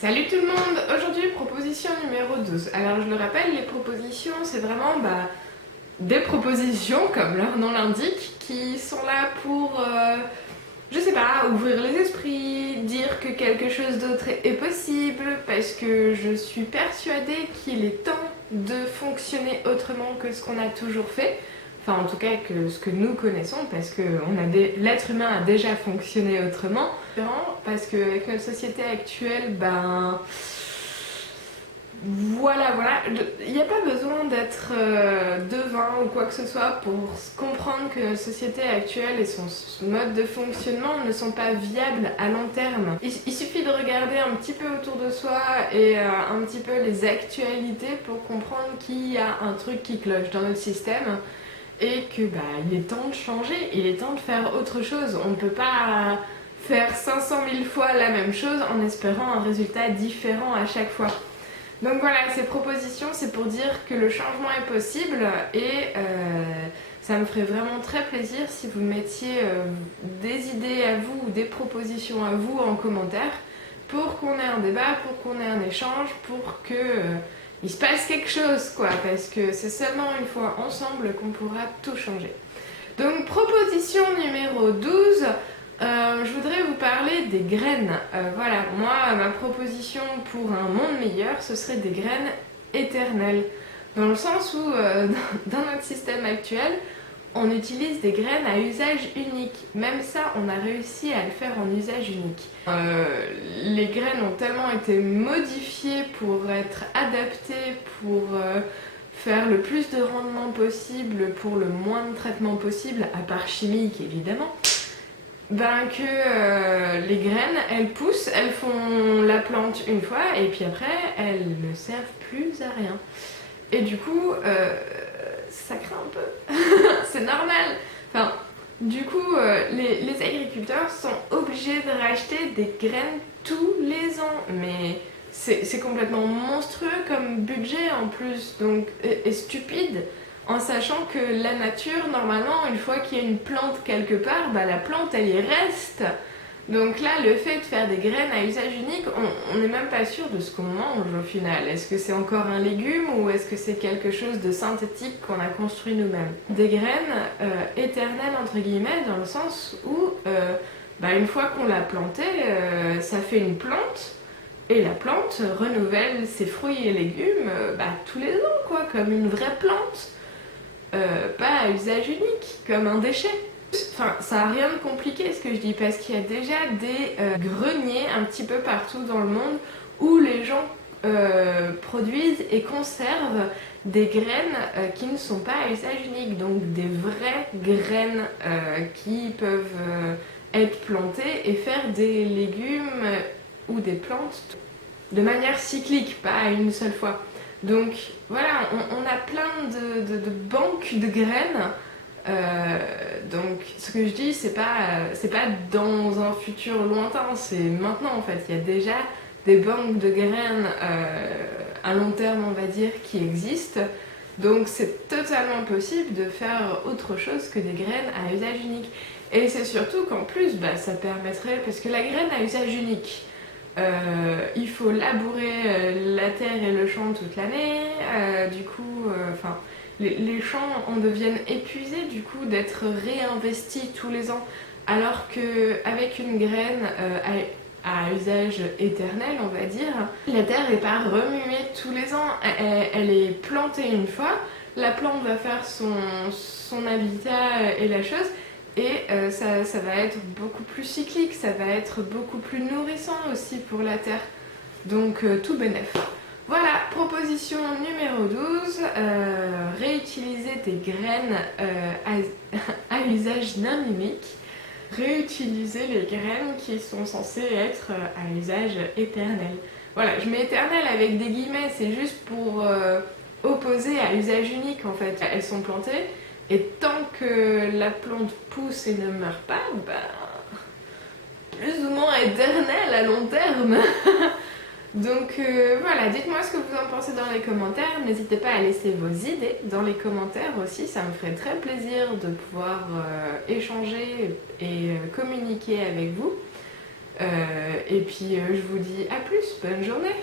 Salut tout le monde! Aujourd'hui, proposition numéro 12. Alors je le rappelle, les propositions, c'est vraiment des propositions, comme leur nom l'indique, qui sont là pour, je sais pas, ouvrir les esprits, dire que quelque chose d'autre est possible, parce que je suis persuadée qu'il est temps de fonctionner autrement que ce qu'on a toujours fait. Enfin, en tout cas, que ce que nous connaissons, parce que l'être humain a déjà fonctionné autrement. Parce qu'avec notre société actuelle, voilà, il n'y a pas besoin d'être devin ou quoi que ce soit pour comprendre que notre société actuelle et son mode de fonctionnement ne sont pas viables à long terme. Il suffit de regarder un petit peu autour de soi et un petit peu les actualités pour comprendre qu'il y a un truc qui cloche dans notre système. Et que il est temps de changer, il est temps de faire autre chose. On ne peut pas faire 500 000 fois la même chose en espérant un résultat différent à chaque fois. Donc voilà, ces propositions, c'est pour dire que le changement est possible et ça me ferait vraiment très plaisir si vous mettiez des idées à vous ou des propositions à vous en commentaire pour qu'on ait un débat, pour qu'on ait un échange, pour que il se passe quelque chose, quoi, parce que c'est seulement une fois ensemble qu'on pourra tout changer. Donc, proposition numéro 12, je voudrais vous parler des graines. Voilà, moi, ma proposition pour un monde meilleur, ce serait des graines éternelles. Dans le sens où, dans notre système actuel, on utilise des graines à usage unique. Même ça, on a réussi à le faire en usage unique. Les graines ont tellement été modifiées pour être adaptées, pour faire le plus de rendement possible, pour le moins de traitement possible, à part chimique évidemment, que les graines, elles poussent, elles font la plante une fois, et puis après, elles ne servent plus à rien. Et du coup, ça craint un peu. C'est normal. Enfin, du coup, les agriculteurs sont obligés de racheter des graines tous les ans. Mais c'est complètement monstrueux comme budget en plus, donc, et stupide, en sachant que la nature, normalement, une fois qu'il y a une plante quelque part, la plante, elle y reste. Donc là, le fait de faire des graines à usage unique, on n'est même pas sûr de ce qu'on mange au final. Est-ce que c'est encore un légume ou est-ce que c'est quelque chose de synthétique qu'on a construit nous-mêmes? Des graines éternelles entre guillemets, dans le sens où une fois qu'on l'a plantée, ça fait une plante et la plante renouvelle ses fruits et légumes tous les ans, quoi, comme une vraie plante. Pas à usage unique, comme un déchet. Enfin, ça n'a rien de compliqué ce que je dis, parce qu'il y a déjà des greniers un petit peu partout dans le monde où les gens produisent et conservent des graines qui ne sont pas à usage unique, donc des vraies graines qui peuvent être plantées et faire des légumes ou des plantes de manière cyclique, pas à une seule fois. Donc voilà, on a plein de banques de graines. Donc ce que je dis, c'est pas dans un futur lointain, c'est maintenant en fait. Il y a déjà des banques de graines à long terme, on va dire, qui existent. Donc c'est totalement possible de faire autre chose que des graines à usage unique. Et c'est surtout qu'en plus, ça permettrait, parce que la graine à usage unique, il faut labourer la terre et le champ toute l'année, les champs en deviennent épuisés du coup d'être réinvestis tous les ans, alors qu'avec une graine à usage éternel, on va dire, la terre n'est pas remuée tous les ans, elle est plantée une fois, la plante va faire son habitat et la chose, et ça va être beaucoup plus cyclique, ça va être beaucoup plus nourrissant aussi pour la terre. Donc tout bénef. Voilà, proposition numéro 12, réutiliser des graines à usage non unique. Réutiliser les graines qui sont censées être à usage éternel. Voilà, je mets éternel avec des guillemets, c'est juste pour opposer à usage unique en fait. Elles sont plantées et tant que la plante pousse et ne meurt pas, plus ou moins éternel à long terme. Donc voilà, dites-moi ce que vous en pensez dans les commentaires. N'hésitez pas à laisser vos idées dans les commentaires aussi, ça me ferait très plaisir de pouvoir échanger et communiquer avec vous. Et puis je vous dis à plus, bonne journée.